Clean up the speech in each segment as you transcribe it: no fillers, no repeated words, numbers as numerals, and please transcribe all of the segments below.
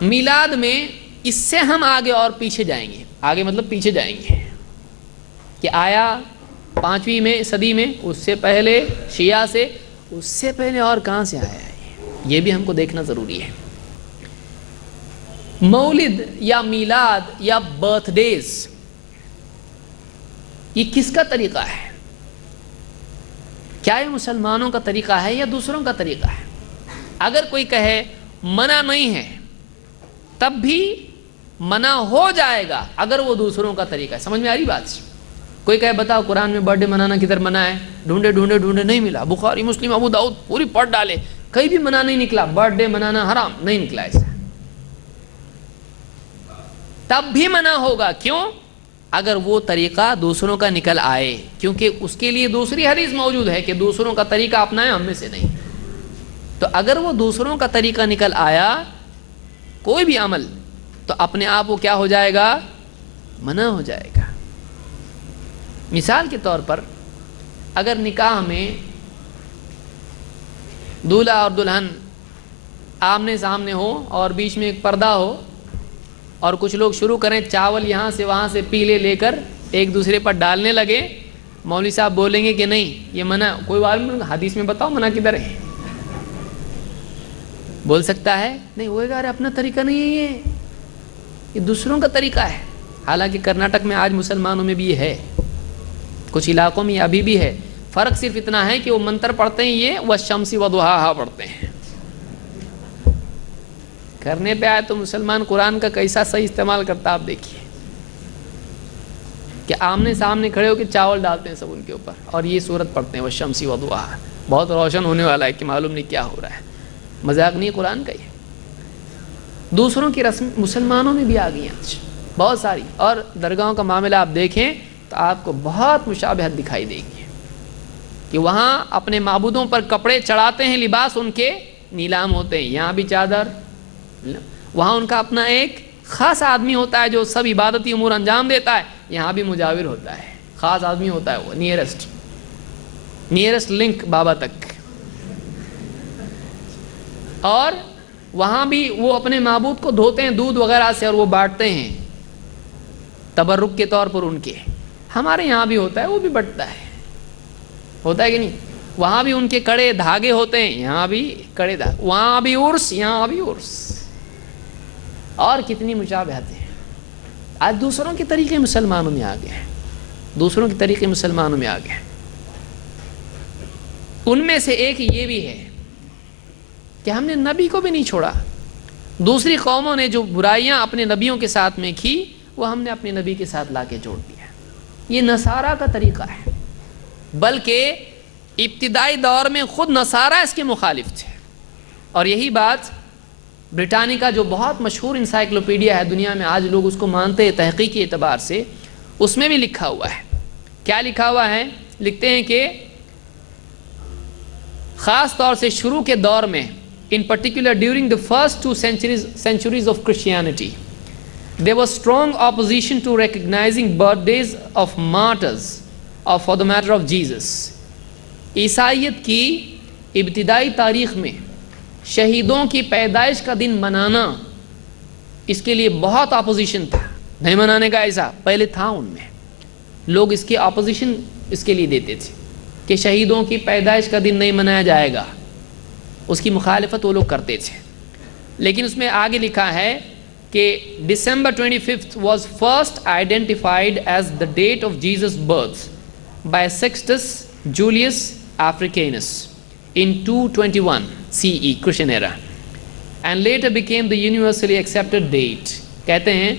میلاد میں اس سے ہم آگے اور پیچھے جائیں گے، آگے مطلب پیچھے جائیں گے کہ آیا 5ویں میں صدی میں، اس سے پہلے شیعہ سے، اس سے پہلے اور کہاں سے آیا ہے، یہ بھی ہم کو دیکھنا ضروری ہے۔ مولد یا میلاد یا برتھ ڈیز یہ کس کا طریقہ ہے؟ کیا یہ مسلمانوں کا طریقہ ہے یا دوسروں کا طریقہ ہے؟ اگر کوئی کہے منع نہیں ہے، تب بھی منع ہو جائے گا اگر وہ دوسروں کا طریقہ ہے۔ سمجھ میں آ رہی بات؟ کوئی کہے بتاؤ قرآن میں برتھ ڈے منانا کدھر منع ہے؟ ڈھونڈے ڈھونڈے ڈھونڈے نہیں ملا، بخاری مسلم ابو داؤد پوری پڑھ ڈالے، کہیں بھی منع نہیں نکلا، برتھ ڈے منانا حرام نہیں نکلا ایسا۔ تب بھی منع ہوگا، کیوں؟ اگر وہ طریقہ دوسروں کا نکل آئے، کیونکہ اس کے لیے دوسری حدیث موجود ہے کہ دوسروں کا طریقہ اپنائیں، ہم میں سے نہیں۔ تو اگر وہ دوسروں کا طریقہ نکل آیا کوئی بھی عمل، تو اپنے آپ وہ کیا ہو جائے گا؟ منع ہو جائے گا۔ مثال کے طور پر اگر نکاح میں دولہا اور دلہن آمنے سامنے ہو اور بیچ میں ایک پردہ ہو، اور کچھ لوگ شروع کریں چاول یہاں سے وہاں سے پیلے لے کر ایک دوسرے پر ڈالنے لگے، مولوی صاحب بولیں گے کہ نہیں یہ منع، کوئی عالم حدیث میں بتاؤ منع کدھر ہے؟ بول سکتا ہے؟ نہیں، وہ ارے اپنا طریقہ نہیں ہے، یہ دوسروں کا طریقہ ہے۔ حالانکہ کرناٹک میں آج مسلمانوں میں بھی یہ ہے، کچھ علاقوں میں ابھی بھی ہے۔ فرق صرف اتنا ہے کہ وہ منتر پڑھتے ہیں، یہ والشمس وضحاہا پڑھتے ہیں۔ کرنے پہ آئے تو مسلمان قرآن کا کیسا صحیح استعمال کرتا آپ دیکھیے، کہ آمنے سامنے کھڑے ہو کے چاول ڈالتے ہیں سب ان کے اوپر، اور یہ سورت پڑھتے ہیں والشمس وضحاہا، بہت روشن ہونے والا ہے کہ معلوم نہیں کیا ہو رہا ہے، مذاق نہیں قرآن کا یہ۔ دوسروں کی رسم مسلمانوں میں بھی آ گئی آج بہت ساری، اور درگاہوں کا معاملہ آپ دیکھیں تو آپ کو بہت مشابہت دکھائی دے گی کہ وہاں اپنے معبودوں پر کپڑے چڑھاتے ہیں، لباس ان کے نیلام ہوتے ہیں، یہاں بھی چادر، وہاں ان کا اپنا ایک خاص آدمی ہوتا ہے جو سب عبادتی امور انجام دیتا ہے، یہاں بھی مجاور ہوتا ہے، خاص آدمی ہوتا ہے، وہ نیئرسٹ لنک بابا تک، اور وہاں بھی وہ اپنے معبود کو دھوتے ہیں دودھ وغیرہ سے اور وہ بانٹتے ہیں تبرک کے طور پر ان کے۔ ہمارے یہاں بھی ہوتا ہے، وہ بھی بٹتا ہے، ہوتا ہے کہ نہیں؟ وہاں بھی ان کے کڑے دھاگے ہوتے ہیں، یہاں بھی کڑے دھاگے، وہاں بھی عرس یہاں بھی عرس، اور کتنی مشابہتیں ہیں۔ آج دوسروں کے طریقے مسلمانوں میں آ گئے ہیں، دوسروں کے طریقے مسلمانوں میں آ گئے ہیں۔ ان میں سے ایک یہ بھی ہے کہ ہم نے نبی کو بھی نہیں چھوڑا، دوسری قوموں نے جو برائیاں اپنے نبیوں کے ساتھ میں کی وہ ہم نے اپنے نبی کے ساتھ لا کے جوڑ دیا۔ یہ نصارہ کا طریقہ ہے، بلکہ ابتدائی دور میں خود نصارہ اس کے مخالف تھے، اور یہی بات برٹانیکا جو بہت مشہور انسائکلوپیڈیا ہے دنیا میں، آج لوگ اس کو مانتے ہیں تحقیقی اعتبار سے، اس میں بھی لکھا ہوا ہے۔ کیا لکھا ہوا ہے؟ لکھتے ہیں کہ خاص طور سے شروع کے دور میں، in particular during the first 2 centuries of Christianity, there was strong opposition to recognizing birthdays of martyrs or for the matter of Jesus. عیسائیت کی ابتدائی تاریخ میں شہیدوں کی پیدائش کا دن منانا، اس کے لیے بہت اپوزیشن تھا، نہیں منانے کا ایسا پہلے تھا، ان میں لوگ اس کی اپوزیشن اس کے لیے دیتے تھے کہ شہیدوں کی پیدائش کا دن نہیں منایا جائے گا، اس کی مخالفت وہ لوگ کرتے تھے۔ لیکن اس میں آگے لکھا ہے کہ December 25th was first identified as the date of Jesus' birth by Sextus Julius Africanus in 221 CE Christian era and later became the universally accepted date. کہتے ہیں،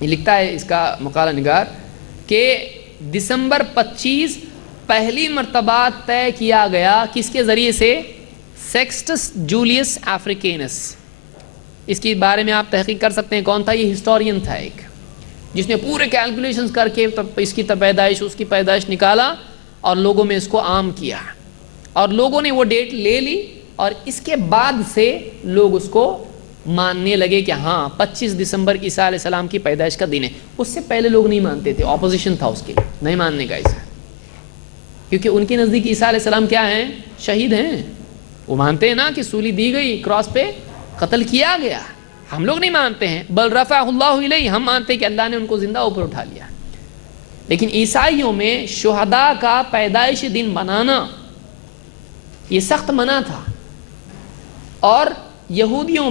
یہ لکھتا ہے اس کا مقالہ نگار، کہ دسمبر 25 پہلی مرتبہ طے کیا گیا کس کے ذریعے سے؟ سیکسٹس جولیس افریکینس۔ اس کے بارے میں آپ تحقیق کر سکتے ہیں کون تھا، یہ ہسٹورین تھا ایک، جس نے پورے کیلکولیشنز کر کے اس کی پیدائش اس کی پیدائش نکالا اور لوگوں میں اس کو عام کیا، اور لوگوں نے وہ ڈیٹ لے لی، اور اس کے بعد سے لوگ اس کو ماننے لگے کہ ہاں 25 دسمبر عیسیٰ علیہ السلام کی پیدائش کا دن ہے۔ اس سے پہلے لوگ نہیں مانتے تھے، اپوزیشن تھا اس کے لیے، نہیں ماننے کا ایسا، کیونکہ ان کے نزدیک عیسیٰ علیہ السلام کیا ہیں؟ شہید ہیں، وہ مانتے ہیں نا کہ سولی دی گئی، کراس پہ قتل کیا گیا، ہم لوگ نہیں مانتے ہیں، بل رفعہ اللہ الیہ، ہم مانتے ہیں کہ اللہ نے ان کو زندہ اوپر اٹھا لیا. لیکن عیسائیوں میں شہداء کا پیدائش دن منانا یہ سخت منع تھا. اور یہودیوں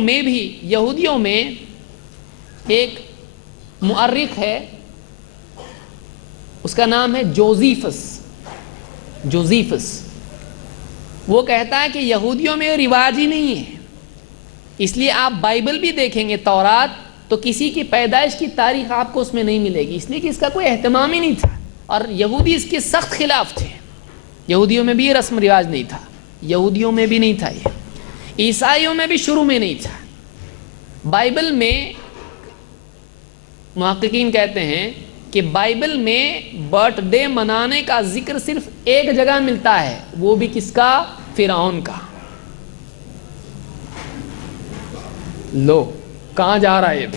میں ایک مؤرخ ہے، اس کا نام ہے جوزیفس. وہ کہتا ہے کہ یہودیوں میں رواج ہی نہیں ہے، اس لیے آپ بائبل بھی دیکھیں گے تورات تو کسی کی پیدائش کی تاریخ آپ کو اس میں نہیں ملے گی، اس لیے کہ اس کا کوئی اہتمام ہی نہیں تھا. اور یہودی اس کے سخت خلاف تھے. یہودیوں میں بھی یہ رسم رواج نہیں تھا، یہودیوں میں بھی نہیں تھا، یہ عیسائیوں میں بھی شروع میں نہیں تھا. بائبل میں محققین کہتے ہیں کہ بائبل میں برتھ ڈے منانے کا ذکر صرف ایک جگہ ملتا ہے، وہ بھی کس کا؟ فرعون کا. لو کہاں جا رہا ہے؟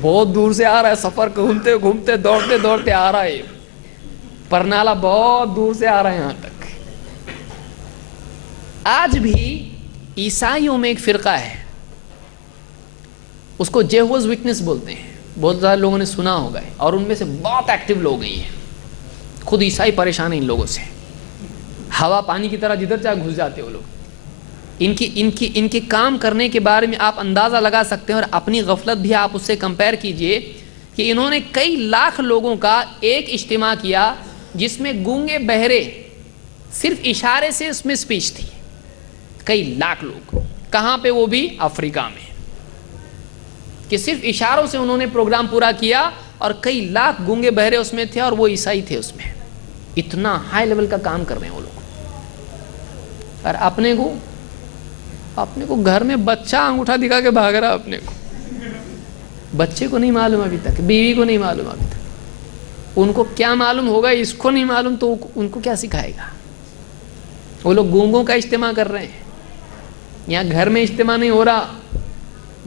بہت دور سے آ رہا ہے، سفر گھومتے گھومتے دوڑتے دوڑتے آ رہا ہے، پرنالا بہت دور سے آ رہا ہے یہاں تک. آج بھی عیسائیوں میں ایک فرقہ ہے، اس کو جیہوز وٹنس بولتے ہیں، بہت زیادہ لوگوں نے سنا ہوگا، اور ان میں سے بہت ایکٹیو لوگ ہیں. خود عیسائی پریشان ہیں ان لوگوں سے، ہوا پانی کی طرح جدھر چاہے گھس جاتے وہ لوگ. ان کے کام کرنے کے بارے میں آپ اندازہ لگا سکتے ہیں، اور اپنی غفلت بھی آپ اس سے کمپیئر کیجئے کہ انہوں نے کئی لاکھ لوگوں کا ایک اجتماع کیا جس میں گونگے بہرے صرف اشارے سے اس میں اسپیچ تھی. کئی لاکھ لوگ، کہاں پہ؟ وہ بھی افریقہ میں، کہ صرف اشاروں سے انہوں نے پروگرام پورا کیا، اور کئی لاکھ گونگے بہرے اس میں تھے، اور وہ عیسائی تھے اس میں. اتنا ہائی لیول کا کام کر رہے ہیں وہ لوگ. اور اپنے کو گھر میں بچہ انگوٹھا دکھا کے بھاگ رہا، اپنے کو بچے کو نہیں معلوم ابھی تک، بیوی کو نہیں معلوم ابھی تک. ان کو کیا معلوم ہوگا؟ اس کو نہیں معلوم تو ان کو کیا سکھائے گا؟ وہ لوگ گونگوں کا اجتماع کر رہے ہیں. یہاں گھر میں اجتماع نہیں ہو رہا،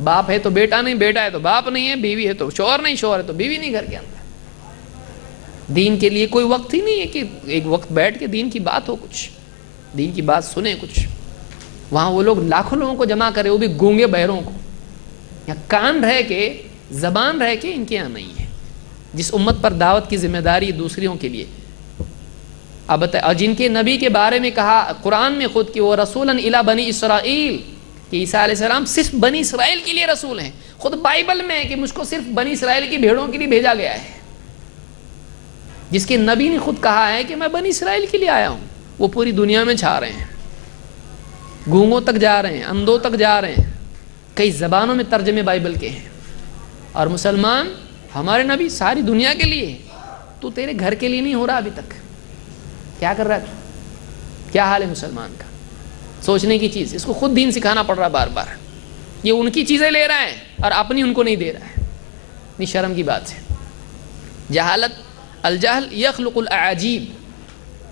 باپ ہے تو بیٹا نہیں، بیٹا ہے تو باپ نہیں ہے، بیوی ہے تو شوہر نہیں، شوہر ہے تو بیوی نہیں گھر کے اندر. دین کے لیے کوئی وقت ہی نہیں ہے کہ ایک وقت بیٹھ کے دین کی بات ہو، کچھ دین کی بات سنیں کچھ. وہاں وہ لوگ لاکھوں لوگوں کو جمع کرے، وہ بھی گونگے بہروں کو. یا کان رہ کے، زبان رہ کے ان کے یہاں نہیں ہے. جس امت پر دعوت کی ذمہ داری دوسریوں کے لیے. اب بتائیں، اور جن کے نبی کے بارے میں کہا قرآن میں خود کہ وہ رسولاً الی بنی اسرائیل، کہ عیسیٰ علیہ السلام صرف بنی اسرائیل کے لیے رسول ہیں. خود بائبل میں ہے کہ مجھ کو صرف بنی اسرائیل کی بھیڑوں کے لیے بھیجا گیا ہے. جس کے نبی نے خود کہا ہے کہ میں بنی اسرائیل کے لیے آیا ہوں، وہ پوری دنیا میں چھا رہے ہیں. گونگوں تک جا رہے ہیں، اندھوں تک جا رہے ہیں. کئی زبانوں میں ترجمے بائبل کے ہیں. اور مسلمان، ہمارے نبی ساری دنیا کے لیے، تو تیرے گھر کے لیے نہیں ہو رہا ابھی تک. کیا کر رہا ہے؟ کیا حال ہے مسلمان کا؟ سوچنے کی چیز. اس کو خود دین سکھانا پڑ رہا بار بار. یہ ان کی چیزیں لے رہا ہے اور اپنی ان کو نہیں دے رہا ہے. اتنی شرم کی بات ہے. جہالت، الجہل یخلق الاعاجیب.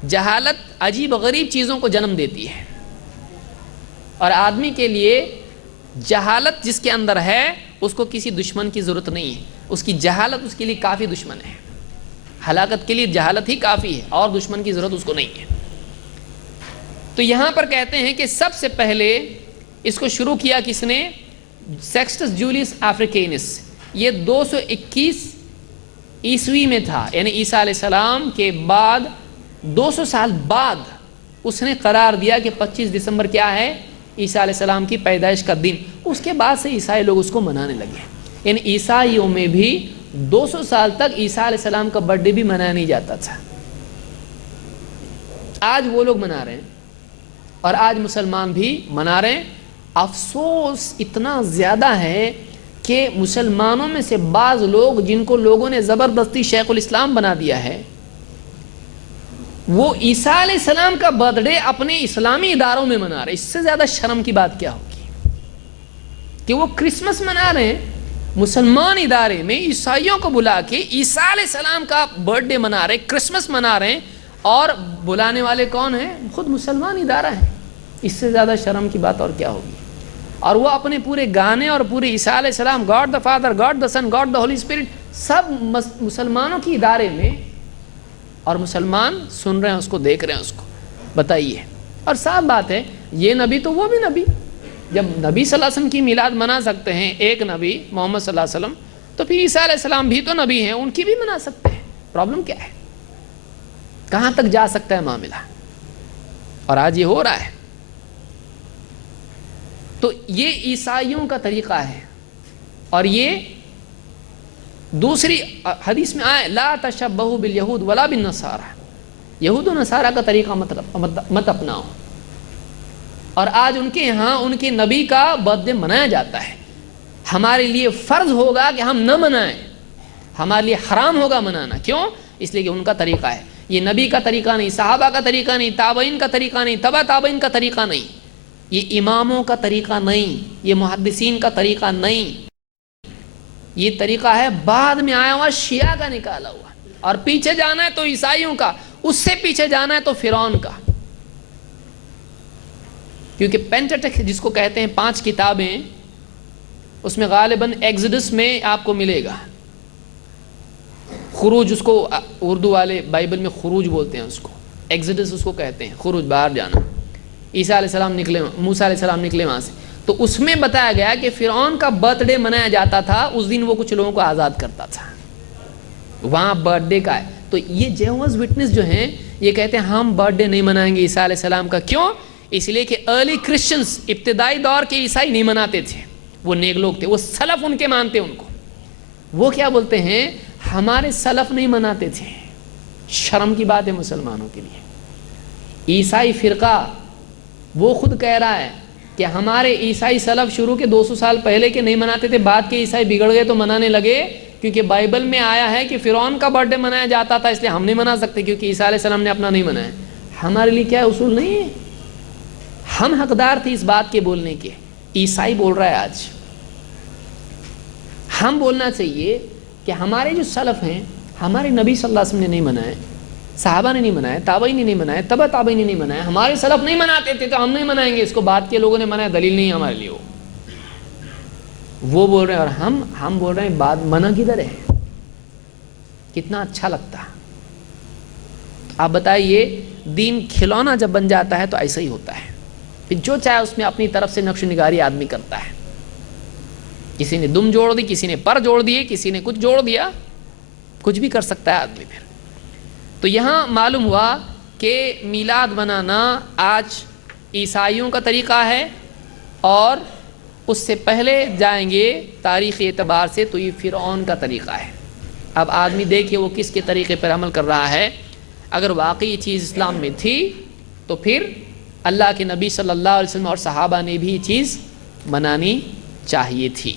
جہالت عجیب غریب چیزوں کو جنم دیتی ہے. اور آدمی کے لیے جہالت جس کے اندر ہے اس کو کسی دشمن کی ضرورت نہیں ہے. اس کی جہالت اس کے لیے کافی دشمن ہے. ہلاکت کے لیے جہالت ہی کافی ہے، اور دشمن کی ضرورت اس کو نہیں ہے. تو یہاں پر کہتے ہیں کہ سب سے پہلے اس کو شروع کیا کس نے؟ سیکسٹس جولیس افریکینس. یہ 221 عیسوی میں تھا، یعنی عیسیٰ علیہ السلام کے بعد 200 سال بعد اس نے قرار دیا کہ 25 دسمبر کیا ہے؟ عیسیٰ علیہ السلام کی پیدائش کا دن. اس کے بعد سے عیسائی لوگ اس کو منانے لگے. یعنی عیسائیوں میں بھی 200 سال تک عیسیٰ علیہ السلام کا برتھ ڈے بھی منایا نہیں جاتا تھا. آج وہ لوگ منا رہے ہیں، اور آج مسلمان بھی منا رہے ہیں. افسوس اتنا زیادہ ہے کہ مسلمانوں میں سے بعض لوگ جن کو لوگوں نے زبردستی شیخ الاسلام بنا دیا ہے، وہ عیسیٰ علیہ السلام کا برتھ ڈے اپنے اسلامی اداروں میں منا رہے. اس سے زیادہ شرم کی بات کیا ہوگی کہ وہ کرسمس منا رہے ہیں مسلمان ادارے میں، عیسائیوں کو بلا کے عیسیٰ علیہ السلام کا برتھ ڈے منا رہے، کرسمس منا رہے ہیں، اور بلانے والے کون ہیں؟ خود مسلمان ادارہ ہیں. اس سے زیادہ شرم کی بات اور کیا ہوگی؟ اور وہ اپنے پورے گانے اور پورے عیسیٰ علیہ السلام، God the father, God the son, God the holy spirit, سب مسلمانوں کی ادارے میں، اور مسلمان سن رہے ہیں اس کو، دیکھ رہے ہیں اس کو. بتائیے. اور صاف بات ہے، یہ نبی تو وہ بھی نبی. جب نبی صلی اللہ علیہ وسلم کی میلاد منا سکتے ہیں ایک نبی محمد صلی اللہ علیہ وسلم، تو پھر عیسیٰ علیہ السلام بھی تو نبی ہیں، ان کی بھی منا سکتے ہیں. پرابلم کیا ہے؟ کہاں تک جا سکتا ہے معاملہ؟ اور آج یہ ہو رہا ہے. تو یہ عیسائیوں کا طریقہ ہے. اور یہ دوسری حدیث میں آئے لا تشبہوا بالیہود ولا بالنصارى، یہود و نصارہ کا طریقہ مت اپناؤ. اور آج ان کے یہاں ان کے نبی کا برتھ ڈے منایا جاتا ہے. ہمارے لیے فرض ہوگا کہ ہم نہ منائیں، ہمارے لیے حرام ہوگا منانا. کیوں؟ اس لیے کہ ان کا طریقہ ہے. یہ نبی کا طریقہ نہیں، صحابہ کا طریقہ نہیں، تابعین کا طریقہ نہیں، تبع تابعین کا طریقہ نہیں، یہ اماموں کا طریقہ نہیں، یہ محدثین کا طریقہ نہیں. یہ طریقہ ہے بعد میں آیا ہوا شیعہ کا نکالا ہوا. اور پیچھے جانا ہے تو عیسائیوں کا، اس سے پیچھے جانا ہے تو فرعون کا. کیونکہ پینٹیٹک جس کو کہتے ہیں 5 کتابیں، اس میں غالباً ایگزڈس میں آپ کو ملے گا. خروج اس کو اردو والے بائبل میں خروج بولتے ہیں، اس کو ایگزڈس اس کو کہتے ہیں، خروج باہر جانا. عیسیٰ علیہ السلام نکلے، موسیٰ علیہ السلام نکلے وہاں سے. تو اس میں بتایا گیا کہ فرعون کا برتھ ڈے منایا جاتا تھا، اس دن وہ کچھ لوگوں کو آزاد کرتا تھا، وہاں برتھ ڈے کا ہے. تو یہ جیہوز وٹنس جو ہیں یہ کہتے ہیں ہم برتھ ڈے نہیں منائیں گے عیسیٰ علیہ السلام کا. کیوں؟ اس لیے کہ ارلی کرسچنز، ابتدائی دور کے عیسائی نہیں مناتے تھے. وہ نیک لوگ تھے، وہ سلف ان کے مانتے ان کو. وہ کیا بولتے ہیں؟ ہمارے سلف نہیں مناتے تھے. شرم کی بات ہے مسلمانوں کے لیے. عیسائی فرقہ وہ خود کہہ رہا ہے کہ ہمارے عیسائی سلف شروع کے 200 سال پہلے کے نہیں مناتے تھے، بعد کے عیسائی بگڑ گئے تو منانے لگے، کیونکہ بائبل میں آیا ہے کہ فرعون کا برتھ ڈے منایا جاتا تھا، اس لیے ہم نہیں منا سکتے کیونکہ عیسیٰ علیہ السلام نے اپنا نہیں منایا. ہمارے لیے کیا اصول نہیں ہے؟ ہم حقدار تھے اس بات کے بولنے کے. عیسائی بول رہا ہے آج. ہم بولنا چاہیے کہ ہمارے جو سلف ہیں، ہمارے نبی صلی اللہ علیہ وسلم نے نہیں منائے، صحابہ نے نہیں منائے، تابعین نے نہیں منائے، تبع تابعین نے نہیں منائے، ہمارے سلف نہیں مناتے تھے تو ہم نہیں منائیں گے. اس کو بعد کے لوگوں نے منایا، دلیل نہیں ہے ہمارے لیے. وہ بول رہے ہیں اور ہم بول رہے ہیں بات منع کدھر ہے؟ کتنا اچھا لگتا. آپ بتائیے، دین کھلونا جب بن جاتا ہے تو ایسا ہی ہوتا ہے. پھر جو چاہے اس میں اپنی طرف سے نقش و نگاری آدمی کرتا ہے. کسی نے دم جوڑ دی، کسی نے پر جوڑ دیے، کسی نے کچھ جوڑ دیا، کچھ بھی کر سکتا ہے آدمی. پھر تو یہاں معلوم ہوا کہ میلاد منانا آج عیسائیوں کا طریقہ ہے، اور اس سے پہلے جائیں گے تاریخی اعتبار سے تو یہ فرعون کا طریقہ ہے. اب آدمی دیکھیے وہ کس کے طریقے پر عمل کر رہا ہے. اگر واقعی یہ چیز اسلام میں تھی تو پھر اللہ کے نبی صلی اللہ علیہ وسلم اور صحابہ نے بھی یہ چیز منانی چاہیے تھی.